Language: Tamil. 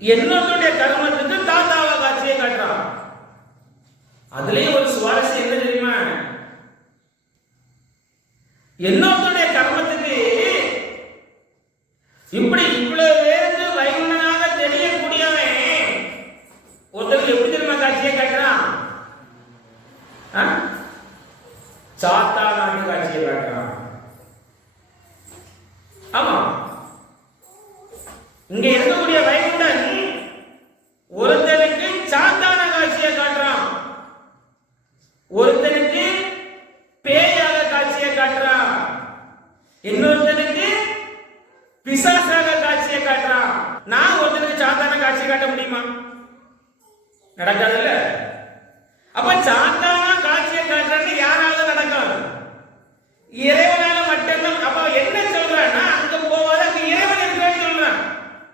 இன்னொருடைய கர்மத்துக்கு தாத்தாவா காட்சியை காட்டுறான். அதுலயும் ஒரு சுவாரஸ்யம் என்ன தெரியுமா? இன்னொருடைய கர்மத்துக்கு இப்படி இவ்வளவு பேருக்கு வைகுண்டனாக தெரியக்கூடியவன் ஒருத்தருக்கு எப்படி தெரியுமா காட்சியை காட்டுறான்? சாத்தா நாட்டு காட்சியை காட்டுறான். ஆமா, இங்க இருக்கக்கூடிய வைகுண்டன் ஒருத்தனுக்கு சாத்தான காட்சியை காட்டுறான், ஒருத்தனுக்கு பேயாக காட்சியை காட்டுறான், இன்னொருத்தனுக்கு பிசாசாக காட்சியை காட்டுறான். நான் ஒருத்தனுக்கு சாத்தான காட்சியை காட்ட முடியுமா? நடக்காதுல்ல.